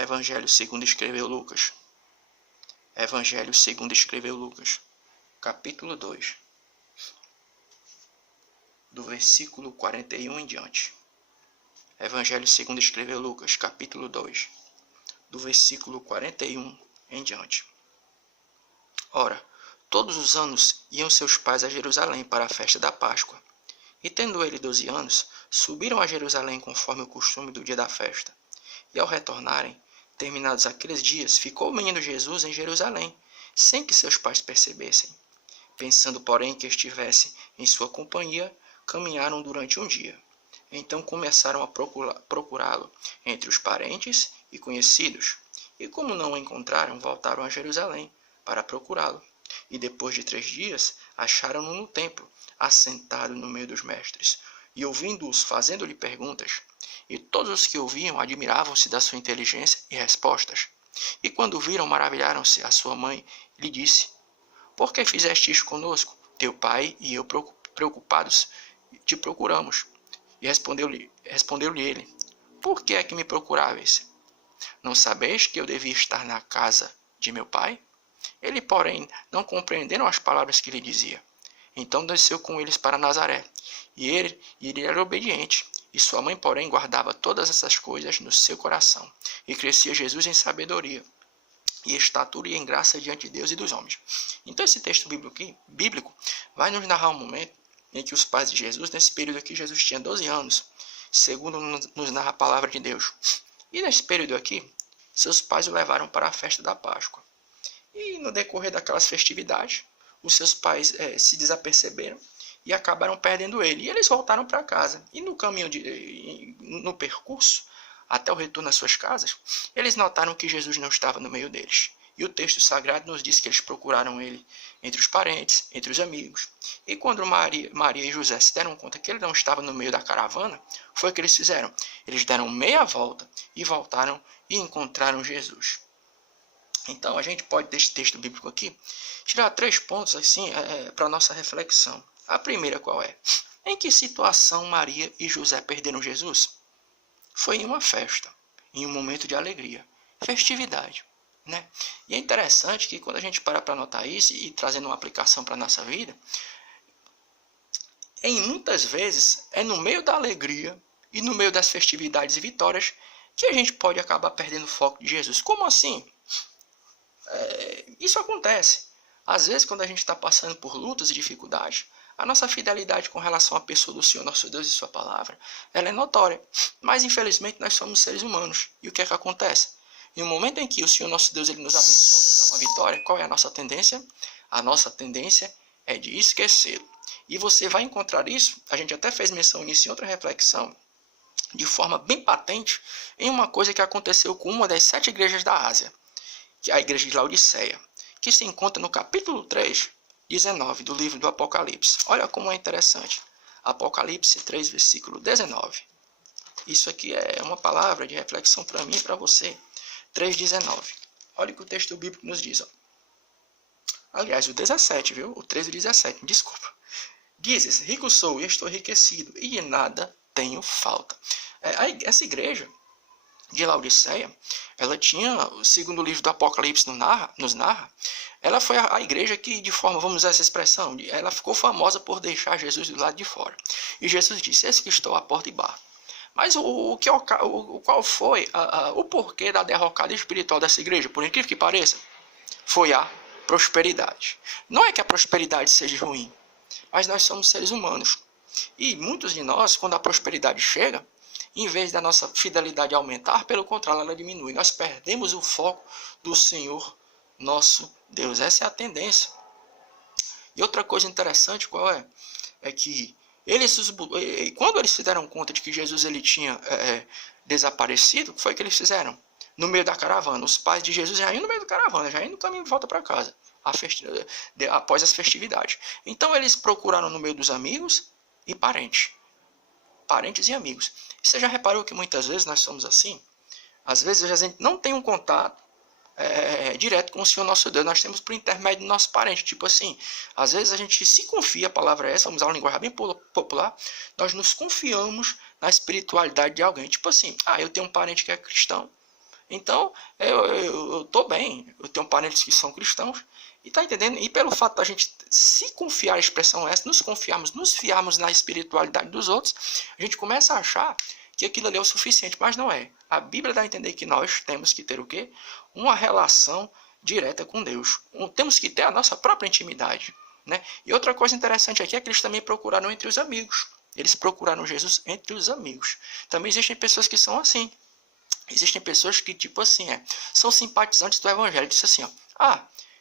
Evangelho segundo escreveu Lucas. Evangelho segundo escreveu Lucas, capítulo 2, do versículo 41 em diante. Evangelho segundo escreveu Lucas, capítulo 2, do versículo 41 em diante. Ora, todos os anos iam seus pais a Jerusalém para a festa da Páscoa. E tendo ele 12 anos, subiram a Jerusalém conforme o costume do dia da festa. E ao retornarem, terminados aqueles dias, ficou o menino Jesus em Jerusalém, sem que seus pais percebessem. Pensando, porém, que estivesse em sua companhia, caminharam durante um dia. Então começaram a procurá-lo entre os parentes e conhecidos. E como não o encontraram, voltaram a Jerusalém para procurá-lo. E depois de 3 dias, acharam-no no templo, assentado no meio dos mestres, e ouvindo-os fazendo-lhe perguntas. E todos os que ouviam admiravam-se da sua inteligência e respostas. E quando viram, maravilharam-se. A sua mãe lhe disse: Por que fizeste isto conosco? Teu pai e eu, preocupados, te procuramos. E respondeu-lhe ele: Por que é que me procuráveis? Não sabeis que eu devia estar na casa de meu pai? Ele, porém, não compreenderam as palavras que lhe dizia. Então desceu com eles para Nazaré. E ele era obediente. E sua mãe, porém, guardava todas essas coisas no seu coração. E crescia Jesus em sabedoria, e estatura e em graça diante de Deus e dos homens. Então esse texto bíblico vai nos narrar um momento em que os pais de Jesus, nesse período aqui, Jesus tinha 12 anos, segundo nos narra a palavra de Deus. E nesse período aqui, seus pais o levaram para a festa da Páscoa. E no decorrer daquelas festividades, os seus pais se desaperceberam e acabaram perdendo ele. E eles voltaram para casa. E no caminho, no percurso, até o retorno às suas casas, eles notaram que Jesus não estava no meio deles. E o texto sagrado nos diz que eles procuraram ele entre os parentes, entre os amigos. E quando Maria e José se deram conta que ele não estava no meio da caravana, foi o que eles fizeram. Eles deram meia volta e voltaram e encontraram Jesus. Então a gente pode, deste texto bíblico aqui, tirar 3 pontos assim, para a nossa reflexão. A primeira qual é? Em que situação Maria e José perderam Jesus? Foi em uma festa, em um momento de alegria, festividade. Né? E é interessante que quando a gente para notar isso e trazendo uma aplicação para a nossa vida, em muitas vezes é no meio da alegria e no meio das festividades e vitórias que a gente pode acabar perdendo o foco de Jesus. Como assim? Isso acontece. Às vezes, quando a gente está passando por lutas e dificuldades, a nossa fidelidade com relação à pessoa do Senhor, nosso Deus e sua palavra, ela é notória. Mas, infelizmente, nós somos seres humanos. E o que é que acontece? No momento em que o Senhor, nosso Deus, ele nos abençoa, nos dá uma vitória, qual é a nossa tendência? A nossa tendência é de esquecê-lo. E você vai encontrar isso, a gente até fez menção nisso em outra reflexão, de forma bem patente, em uma coisa que aconteceu com uma das 7 igrejas da Ásia, que é a igreja de Laodiceia, que se encontra no capítulo 3, 19 do livro do Apocalipse. Olha como é interessante. Apocalipse 3, versículo 19. Isso aqui é uma palavra de reflexão para mim e para você. 3,19. Olha o que o texto bíblico nos diz. Ó. Aliás, o 17, viu? O 13 e 17, desculpa. Dizes, rico sou e estou enriquecido, e de nada tenho falta. Essa igreja de Laodiceia, ela tinha, segundo o livro do Apocalipse nos narra, ela foi a igreja que, de forma, vamos usar essa expressão, ela ficou famosa por deixar Jesus do lado de fora. E Jesus disse, eis que estou à porta e bato. Mas qual foi o porquê da derrocada espiritual dessa igreja? Por incrível que pareça, foi a prosperidade. Não é que a prosperidade seja ruim, mas nós somos seres humanos. E muitos de nós, quando a prosperidade chega, em vez da nossa fidelidade aumentar, pelo contrário, ela diminui. Nós perdemos o foco do Senhor, nosso Deus. Essa é a tendência. E outra coisa interessante, qual é? É que quando eles se deram conta de que Jesus ele tinha desaparecido, o que foi que eles fizeram? No meio da caravana, os pais de Jesus já iam no meio da caravana, já iam no caminho de volta para casa, após as festividades. Então eles procuraram no meio dos amigos e parentes e amigos. Você já reparou que muitas vezes nós somos assim? Às vezes a gente não tem um contato direto com o Senhor nosso Deus, nós temos por intermédio do nosso parente, tipo assim, às vezes a gente se confia, a palavra é essa, vamos usar uma linguagem bem popular, nós nos confiamos na espiritualidade de alguém, tipo assim, eu tenho um parente que é cristão, Então, eu tô bem, eu tenho parentes que são cristãos, e tá entendendo? E pelo fato da gente se confiar, a expressão é essa, nos fiarmos na espiritualidade dos outros, a gente começa a achar que aquilo ali é o suficiente, mas não é. A Bíblia dá a entender que nós temos que ter o quê? Uma relação direta com Deus. Temos que ter a nossa própria intimidade, né? E outra coisa interessante aqui é que eles também procuraram entre os amigos. Eles procuraram Jesus entre os amigos. Também existem pessoas que são assim. Existem pessoas que, tipo assim, são simpatizantes do evangelho. Diz assim, ó,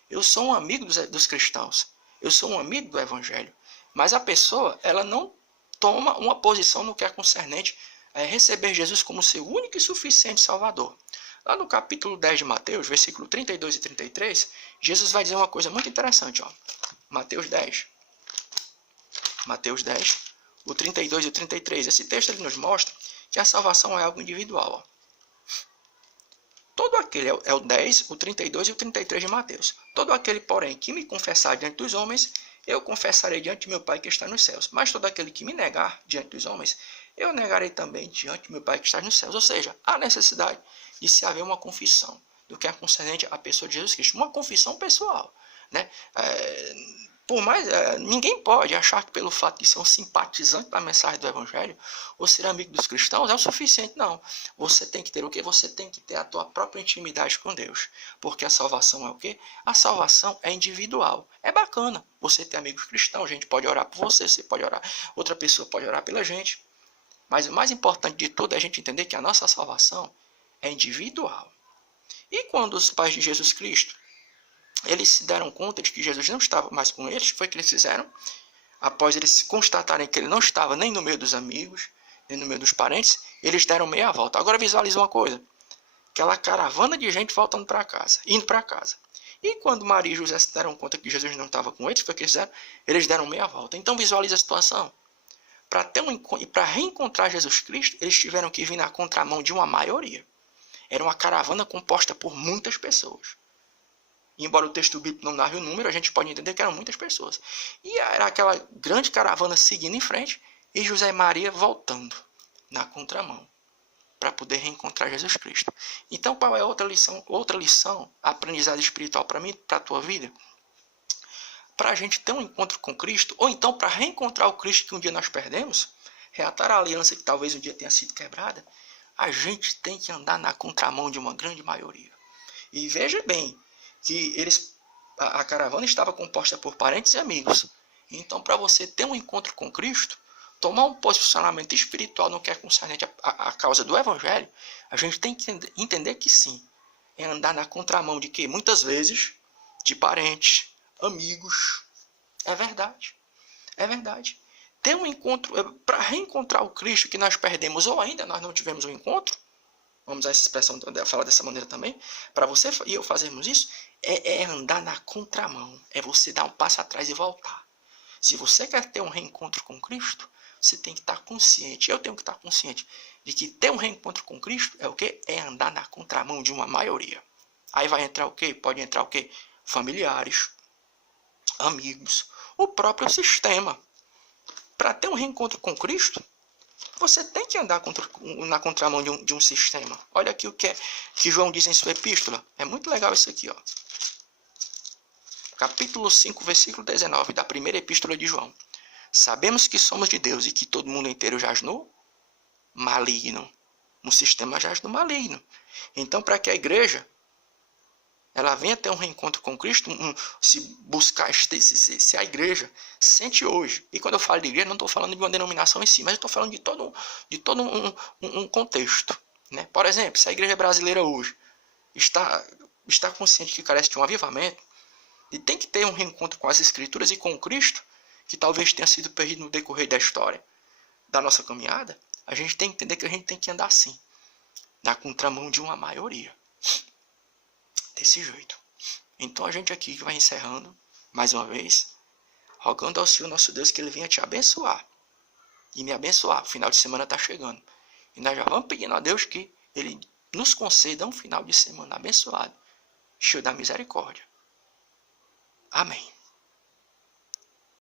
eu sou um amigo dos cristãos. Eu sou um amigo do evangelho. Mas a pessoa, ela não toma uma posição no que é concernente a receber Jesus como seu único e suficiente Salvador. Lá no capítulo 10 de Mateus, versículo 32 e 33, Jesus vai dizer uma coisa muito interessante, ó. Mateus 10, o 32 e o 33. Esse texto ele nos mostra que a salvação é algo individual, ó. Todo aquele, é o 10, o 32 e o 33 de Mateus. Todo aquele, porém, que me confessar diante dos homens, eu confessarei diante de meu Pai que está nos céus. Mas todo aquele que me negar diante dos homens, eu negarei também diante de meu Pai que está nos céus. Ou seja, há necessidade de se haver uma confissão do que é concernente à pessoa de Jesus Cristo. Uma confissão pessoal, né? Por mais, ninguém pode achar que pelo fato de ser um simpatizante da mensagem do Evangelho ou ser amigo dos cristãos é o suficiente, não. Você tem que ter o quê? Você tem que ter a tua própria intimidade com Deus. Porque a salvação é o quê? A salvação é individual. É bacana você ter amigos cristãos, a gente pode orar por você, você pode orar, outra pessoa pode orar pela gente. Mas o mais importante de tudo é a gente entender que a nossa salvação é individual. E quando os pais de Jesus Cristo eles se deram conta de que Jesus não estava mais com eles, foi o que eles fizeram? Após eles constatarem que ele não estava nem no meio dos amigos, nem no meio dos parentes, eles deram meia volta. Agora visualiza uma coisa, aquela caravana de gente voltando para casa, indo para casa. E quando Maria e José se deram conta que Jesus não estava com eles, foi o que eles fizeram? Eles deram meia volta. Então visualiza a situação. Para reencontrar Jesus Cristo, eles tiveram que vir na contramão de uma maioria. Era uma caravana composta por muitas pessoas. Embora o texto bíblico não narre o número, a gente pode entender que eram muitas pessoas. E era aquela grande caravana seguindo em frente e José e Maria voltando na contramão para poder reencontrar Jesus Cristo. Então, qual é outra lição, aprendizado espiritual para mim, para a tua vida? Para a gente ter um encontro com Cristo, ou então para reencontrar o Cristo que um dia nós perdemos, reatar a aliança que talvez um dia tenha sido quebrada, a gente tem que andar na contramão de uma grande maioria. E veja bem, que a caravana estava composta por parentes e amigos. Então, para você ter um encontro com Cristo, tomar um posicionamento espiritual no que é concernente à causa do Evangelho, a gente tem que entender que sim, é andar na contramão de que muitas vezes, de parentes, amigos, é verdade. É verdade. Ter um encontro, para reencontrar o Cristo que nós perdemos ou ainda nós não tivemos um encontro, vamos usar essa expressão, falar dessa maneira também, para você e eu fazermos isso, é andar na contramão, é você dar um passo atrás e voltar. Se você quer ter um reencontro com Cristo, você tem que estar consciente, eu tenho que estar consciente de que ter um reencontro com Cristo é o quê? É andar na contramão de uma maioria. Aí vai entrar o quê? Pode entrar o quê? Familiares, amigos, o próprio sistema. Para ter um reencontro com Cristo, você tem que andar na contramão de um sistema. Olha aqui o que João diz em sua epístola. É muito legal isso aqui, ó. Capítulo 5, versículo 19, da primeira epístola de João. Sabemos que somos de Deus e que todo mundo inteiro jaz no maligno. Um sistema jaz no maligno. Então, para que a igreja ela venha ter um reencontro com Cristo, se buscar, se a igreja sente hoje, e quando eu falo de igreja, não estou falando de uma denominação em si, mas estou falando de todo um contexto. Né? Por exemplo, se a igreja brasileira hoje está consciente que carece de um avivamento, e tem que ter um reencontro com as Escrituras e com Cristo, que talvez tenha sido perdido no decorrer da história, da nossa caminhada, a gente tem que entender que a gente tem que andar assim, na contramão de uma maioria. Desse jeito. Então a gente aqui vai encerrando, mais uma vez, rogando ao Senhor nosso Deus que Ele venha te abençoar. E me abençoar. O final de semana está chegando. E nós já vamos pedindo a Deus que Ele nos conceda um final de semana abençoado, cheio da misericórdia. Amém.